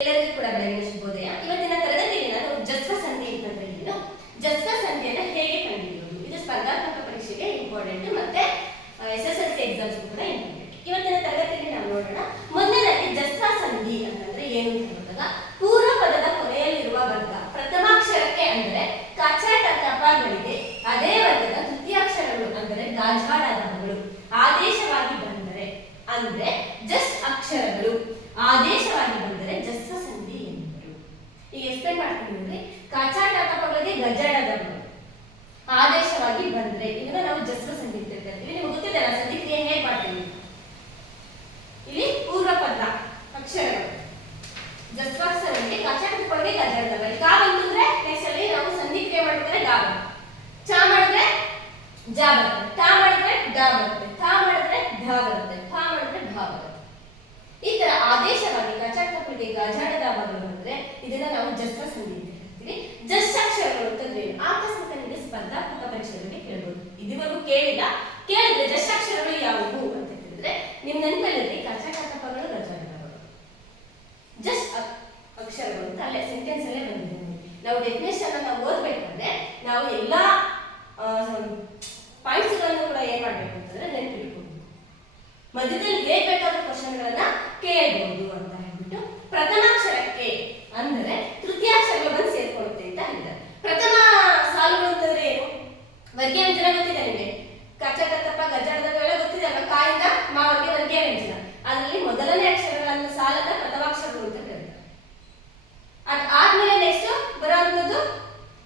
ಎಲ್ಲರಿಗೂ ಕೂಡ ಬೆಳಗಿನ ಶುಭೋದಯ. ಇವತ್ತಿನ ತರಗತಿಯಲ್ಲಿ ನಾನು ಜಸ್ವ ಸಂಧಿ ಅಂತಂದ್ರೆ ಏನು ಜಸ್ವ ಸಂಧಿಯನ್ನ ಹೇಗೆ ಕಂಡುಹಿಡಿಯುವುದು? ಇದು ಸ್ಪರ್ಧಾತ್ಮಕ ಪರೀಕ್ಷೆಗೆ ಇಂಪಾರ್ಟೆಂಟ್ ಮತ್ತೆ S S L C exams ಕೂಡ ಇಂಪಾರ್ಟೆಂಟ್ ಇವತ್ತಿನ ತರಗತಿಯಲ್ಲಿ ನಾವು ನೋಡೋಣ ಮೊದಲನೇದಾಗಿ ಜಸ್ವ ಸಂಧಿ ಅಂತಂದ್ರೆ ಏನು ಅಂತ ಪೂರ್ವ ಪದದ ಕೊನೆಯಲ್ಲಿರುವ ವರ್ಗ ಪ್ರಥಮಾಕ್ಷರಕ್ಕೆ ಅಂದರೆ ಕಚಾಟ ಕಪಗಳಿಗೆ ಅದೇ ವರ್ಗದ ತೃತೀಯಾಕ್ಷರಗಳು ಅಂದರೆ ಗಾಜಾಡಗಳು ಆದೇಶವಾಗಿ ಬಂದರೆ, ಅಂದ್ರೆ ಜಸ್ಟ್ ಅಕ್ಷರಗಳು ಆದೇಶವಾಗಿ ಬಂದರೆ ಜಸ್ವ ಸಂಧಿ ಎಂದರು ಈಗ ಎಕ್ಸ್ಪ್ಲೇನ್ ಮಾಡ್ತೀನಿ ನೋಡ್ರಿ ಕಚಾಟ ಕಪಗಳಿಗೆ ಗಜಾಡಗಳು ಆದೇಶವಾಗಿ ಬಂದ್ರೆ ಇದನ್ನ ನಾವು ಜಸ್ವ ಸಂಧಿ ಅಂತ ಹೇಳ್ತೀವಿ ನಿಮ್ಗೆ ಗೊತ್ತಿದೆ ನಾ ಸಂಧಿ ಕ್ರಿಯೆ ಹೇಗೆ ಮಾಡ್ತೀವಿ ಇಲ್ಲಿ ಪೂರ್ವ ಪದ ಅಕ್ಷರಗಳು ಜಸ್ವಾಕ್ಷರಕ್ಕೆ ಕಚಾಟಗಳಿಗೆ ಗಜಾಡಗಳು ಕಾ ಬಂತಂದ್ರೆ ನೆಕ್ಸ್ಟ್ ಅಲ್ಲಿ ನಾವು ಸಂಧಿ ಕ್ರಿಯೆ ಮಾಡಿದ್ರೆ ಗಾ ಬರುತ್ತೆ ಚ ಮಾಡಿದ್ರೆ ಜ ಬರುತ್ತೆ. ಮಾಡಿದ್ರೆ ಡ ಬರುತ್ತೆ. ಥ ಮಾಡಿದ್ರೆ ಧ ಬರುತ್ತೆ. ಫ ಮಾಡಿದ್ರೆ ಭ ಬರುತ್ತೆ. ಈ ತರ ಆದೇಶವಾಗಿ ಕಚಾಟಗಳಿಗೆ ಗಜಾಡದ ಬಂದ್ರೆ ಇದನ್ನ ನಾವು ಜಸ್ವ ಸಂಧಿ ಅಂತ ಹೇಳ್ತೀವಿ ಜಸ್ ಅಕ್ಷರಗಳು ಅಂತಂದ್ರೆ? ಆಕಸ್ಮಿಕ ನಿಮಗೆ ಸ್ಪರ್ಧಾತ್ಮಕ ಪರೀಕ್ಷೆಗಳಿಗೆ ಕೇಳ್ಬೋದು. ಇದುವರೆಗೂ ಕೇಳಿಲ್ಲ. ಕೇಳಿದ್ರೆ ಜಸ್ ಅಕ್ಷರಗಳು ಯಾವುವು ಅಂತ ಹೇಳಿದ್ರೆ ನಿಮ್ ನೆನಪಲ್ಲಿರಲಿ ಕಚಾಟಕಪಗಳು ಗಜಾಡಗಳು ಜಸ್ ಅಕ್ಷರಗಳು ಅಂತ ಅಲ್ಲೇ ಸೆಂಟೆನ್ಸ್ ಅಲ್ಲೇ ಬಂದಿದ್ದೀವಿ. ನಾವು ಡೆಫಿನೇಷನ್ ಅನ್ನ ಓದ್ಬೇಕಂದ್ರೆ ನಾವು ಎಲ್ಲಾ ಪಾಯಿಂಟ್ಸ್ಗಳನ್ನು ಕೂಡ ಏನು ಮಾಡಬೇಕು ಅಂತಂದ್ರೆ ನೆನಪಿಟ್ಕೊಬೇಕು ಮಧ್ಯದಲ್ಲಿ ಬೇಕಾದ ಕ್ವಶನ್ಗಳನ್ನ ಕೇಳಬಹುದು ಅಂತ ಹೇಳ್ಬಿಟ್ಟು ಪ್ರಥಮಾಕ್ಷರಕ್ಕೆ ಅಂದ್ರೆ ತೃತೀಯಾಕ್ಷರಗಳು ಬಂದು ಸೇರ್ಕೊಳ್ಳುತ್ತೆ ಅಂತ ಹೇಳಿದ್ದಾರೆ ಪ್ರಥಮ ಸಾಲುಗಳು ಅಂತಂದ್ರೆ ಏನು ವರ್ಗೀಯ ವ್ಯಂಜನ ಗೊತ್ತಿದೆ ನಿಮಗೆ ಕಚ ಕತ್ತಪ್ಪ ಗಜಾಡದವೆಲ್ಲ ಗೊತ್ತಿದೆ ಅಲ್ವಾ ಕಾಯಿಂದ ಮಾವರ್ಗೆ ವರ್ಗೀಯ ವ್ಯಂಜನ ಅದರಲ್ಲಿ ಮೊದಲನೇ ಅಕ್ಷರಗಳನ್ನ ಸಾಲನ್ನ ಪ್ರಥಮಾಕ್ಷರಗಳು ಅಂತ ಹೇಳ್ತಾರೆ ಅದ್ ಆದ್ಮೇಲೆ ನೆಕ್ಸ್ಟ್ ಬರೋಂಥದ್ದು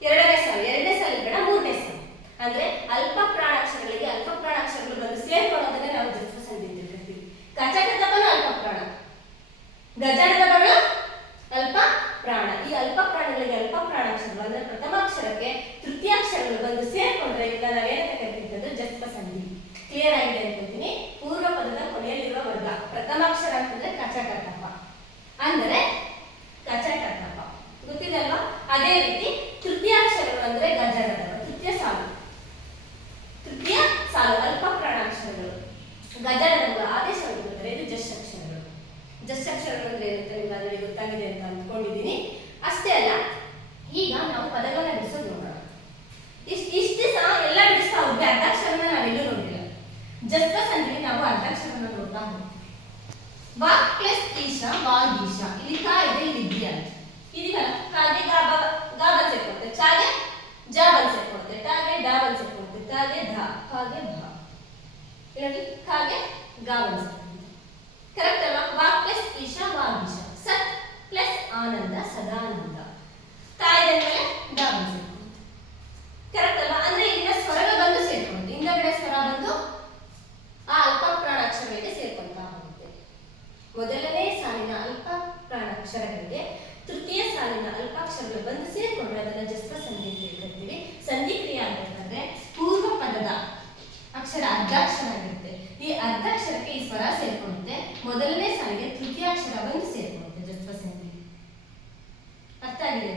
ಎರಡನೇ ಸಾಲು ಎರಡನೇ ಸಾಲು ಬೇಡ ಮೂರನೇ ಸಾಲು ಅಂದ್ರೆ ಅಲ್ಪ ಪ್ರಾಣಾಕ್ಷರಗಳಿಗೆ ಅಲ್ಪ ಪ್ರಾಣಾಕ್ಷರಗಳು ಬಂದು ಸೇರ್ಕೊಳ್ಳೋದನ್ನ ನಾವು ಜಸ್ವ ಸಂಧಿ ಅಂತ ಹೇಳ್ತೀವಿ ಕಚಟತಪನು ಅಲ್ಪ ಪ್ರಾಣ. ಗಜಾಡದಗಳು ಅಲ್ಪ ಪ್ರಾಣ. ಈ ಅಲ್ಪ ಪ್ರಾಣಗಳಿಗೆ ಅಲ್ಪ ಪ್ರಾಣಾಕ್ಷರಗಳು, ಅಂದ್ರೆ ಪ್ರಥಮಾಕ್ಷರಕ್ಕೆ ತೃತೀಯಾಕ್ಷರಗಳು ಬಂದು ಸೇರ್ಕೊಂಡ್ರೆ ಈಗ ನಾವೇನಂತ ಕರಿತೀವಿ ಅಂದ್ರೆ ಜಸ್ವ ಸಂಧಿ ಕ್ಲಿಯರ್ ಆಗಿದೆ ಅನ್ಕೋತೀನಿ. ಪೂರ್ವ ಪದದ ಕೊನೆಯಲ್ಲಿರುವ ವರ್ಗ. ಪ್ರಥಮಾಕ್ಷರ ಅಂತಂದ್ರೆ ಕಚಟತಪ ಅಂದ್ರೆ ಕಚಟತಪ ಗೊತ್ತಿದೆ ಅಲ್ವಾ ಅದೇ ರೀತಿ ತೃತೀಯಾಕ್ಷರಗಳು ಅಂದ್ರೆ ಗಜಾಡದವ ತೃತೀಯ ಸಾಲು ತೃತೀಯ ಸಾಲು ಅಲ್ಪ ಪ್ರಾಣಾಕ್ಷರಗಳು ಗಜಾಡದಗಳು ಆದೇಶವಾಗಿ ಬಂದರೆ ಇದು ಜಸ್ಟ್ ಅಕ್ಷರಗಳು ಜಸ್ಟ್ ಅಕ್ಷರಗಳು ಅಂದ್ರೆ ಗೊತ್ತಾಗಿದೆ ಅಂತ ಅಂದ್ಕೊಂಡಿದ್ದೀನಿ. ಅಷ್ಟೇ ಅಲ್ಲ, ಈಗ ನಾವು ಪದಗಳನ್ನ ಬಿಡಿಸೋದು ನೋಡೋಣ. ಇಷ್ಟ ಇಷ್ಟು ಸಹ ಎಲ್ಲ ಬಿಡಿಸ್ತಾ ಹೋದ್ರೆ ಅರ್ಧಾಕ್ಷರನ ನಾವೆಲ್ಲೂ ನೋಡಿಲ್ಲ ಜಸ್ಟ್ ಸಂಧಿ ನಾವು ಅರ್ಧಾಕ್ಷರನ ನೋಡ್ತಾ ಹೋಗ್ತೀವಿ. ವಾಕ್ ಪ್ಲಸ್ ಈಶ ವಾಗೀಶ ಇಲ್ಲಿ ಕಾ ಇದೆ, ಇಲ್ಲಿ ಗಿ ಅಂತ. ಇದೀವಲ್ಲ? ಕಾಗೆ ಗಾಬ ಬ, ಗಾ ಬಂದ್ ಸೇರ್ಕೊಳುತ್ತೆ ಚಾಗೆ ಜ ಬಂದ್ ಟಾಗೆ ಡಾ ತಾಗೆ ಧ ಕಾಗೆ ಭ. ಇಲ್ಲಿ ಕಾಗೆ ಗಾ ಬಂದ್ ಸೇರ್ಕೊಳುತ್ತೆ ಕರೆಕ್ಟ್ ಅಲ್ವಾ? ವಾಕ್ ಪ್ಲಸ್ ಈಶ ವಾಗೀಶ ಸತ್ ಪ್ಲಸ್ ಆನಂದ ಸದಾನಂದ ತಾಯಿದ ಮೇಲೆ ಡಾ ಬಂದ್ ಸೇರ್ಕೊಳುತ್ತೆ ಕರೆಕ್ಟ್ ಅಲ್ವಾ ಅಂದ್ರೆ ಇಲ್ಲಿನ ಸ್ವರಗಳು ಬಂದು ಸೇರ್ಕೊಳುತ್ತೆ ಹಿಂದಗಡೆ ಸ್ವರ ಬಂದು ಆ ಅಲ್ಪ ಪ್ರಾಣಾಕ್ಷರಗಳಿಗೆ ಸೇರ್ಕೊಂತಾ ಹೋಗುತ್ತೆ ಮೊದಲನೇ ಸಾಲಿನ ಅಲ್ಪ ಪ್ರಾಣಾಕ್ಷರಗಳಿಗೆ ತೃತೀಯ ಸಾಲಿನ ಅಲ್ಪಾಕ್ಷರಗಳು ಬಂದು ಸೇರಿಕೊಂಡ್ರೆ ಅದನ್ನ ಜಸ್ವ ಸಂಧಿ ಅಂತ ಹೇಳ್ಕೊಳ್ತೀವಿ ಸಂಧಿ ಕ್ರಿಯೆ ಆಗ್ಬೇಕಾದ್ರೆ ಪೂರ್ವ ಪದದ ಅಕ್ಷರ ಅರ್ಧಾಕ್ಷರ ಆಗಿರುತ್ತೆ. ಈ ಅರ್ಧಾಕ್ಷರಕ್ಕೆ ಈ ಸ್ವರ ಸೇರ್ಕೊಳ್ಳುತ್ತೆ ಮೊದಲನೇ ಸಾಲಿಗೆ ತೃತೀಯ ಅಕ್ಷರ ಬಂದು ಸೇರ್ಕೊಳ್ಳುತ್ತೆ ಜಸ್ವ ಸಂಧಿ ಅರ್ಥ ಆಗಿದೆ.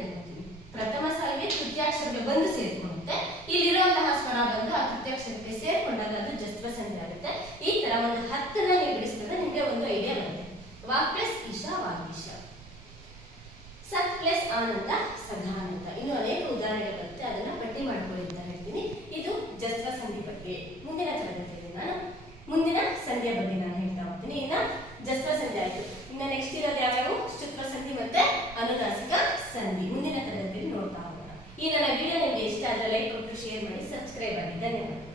ಪ್ರಥಮ ಸಾಲಿಗೆ ತೃತೀಯಾಕ್ಷರಗಳು ಬಂದು ಸೇರ್ಕೊಳ್ಳುತ್ತೆ ಇಲ್ಲಿರುವಂತಹ ಸ್ವರ ಬಂದು ಆ ತೃತೀಯಾಕ್ಷರಕ್ಕೆ ಸೇರ್ಕೊಂಡಾಗ ಅದು ಜಸ್ವ ಸಂಧಿ ಆಗುತ್ತೆ. ಈ ತರ ಒಂದು ಹತ್ತನ್ನ ನೀವು ಬಿಡಿಸಿದ್ರೆ ನಿಮಗೆ ಒಂದು ಐಡಿಯಾ ಬರುತ್ತೆ ವಾಕ್ ಪ್ಲಸ್ ಈಶಾ ವಾಗೀಶ ಸತ್ ಪ್ಲಸ್ ಆನಂದ ಸದಾನಂದ ಇನ್ನು ಅನೇಕ ಉದಾಹರಣೆ ಬರುತ್ತೆ. ಅದನ್ನ ಪಟ್ಟಿ ಮಾಡ್ಕೊಳ್ಳಿ ಅಂತ ಹೇಳ್ತೀನಿ. ಇದು ಜಸ್ವ ಸಂಧಿ ಬಗ್ಗೆ. ಮುಂದಿನ ತರಗತಿಯಲ್ಲಿ ನಾನು ಮುಂದಿನ ಸಂಧಿಯ ಬಗ್ಗೆ ನಾನು ಹೇಳ್ತಾ ಹೋಗ್ತೀನಿ. ಇನ್ನ ಜಸ್ವ ಸಂಧಿ ಆಯ್ತು. ಇನ್ನ ನೆಕ್ಸ್ಟ್ ಇರೋದು ಯಾವ್ಯಾವು? ಶುಕ್ರ ಸಂಧಿ ಮತ್ತೆ ಅನುನಾಸಿಕ ಸಂಧಿ. ಮುಂದಿನ ತರಗತಿಯಲ್ಲಿ ನೋಡ್ತಾ ಹೋಗೋಣ. ಈ ನನ್ನ ವಿಡಿಯೋ ನಿಮಗೆ ಇಷ್ಟ ಆದ್ರೆ ಲೈಕ್ ಕೊಟ್ಟು ಶೇರ್ ಮಾಡಿ ಸಬ್ಸ್ಕ್ರೈಬ್ ಮಾಡಿ. ಧನ್ಯವಾದ.